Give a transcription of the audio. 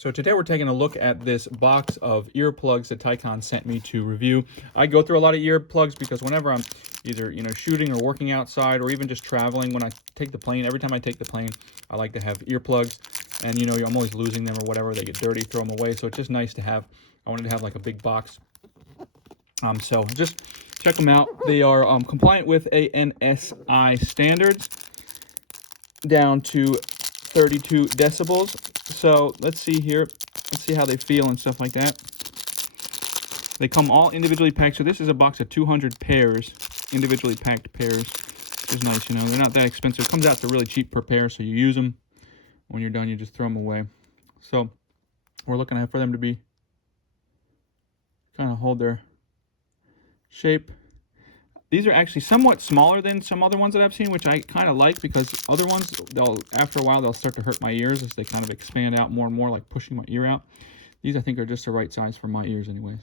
So today we're taking a look at this box of earplugs that Ticonn sent me to review. I go through a lot of earplugs because whenever I'm either shooting or working outside or even just traveling, when I take the plane, every time I take the plane, I like to have earplugs. And I'm always losing them or whatever. They get dirty, throw them away. So it's just nice to have. I wanted to have like a big box. So just check them out. They are compliant with ANSI standards down to 32 decibels. So let's see here. Let's see how they feel and stuff like that. They come all individually packed. So this is a box of 200 pairs, individually packed pairs, which is nice. They're not that expensive. It comes out to really cheap per pair. So you use them. When you're done, you just throw them away. So we're looking at for them to be kind of hold their shape. These are actually somewhat smaller than some other ones that I've seen, which I kind of like, because other ones, after a while, they'll start to hurt my ears as they kind of expand out more and more, like pushing my ear out. These, I think, are just the right size for my ears anyways.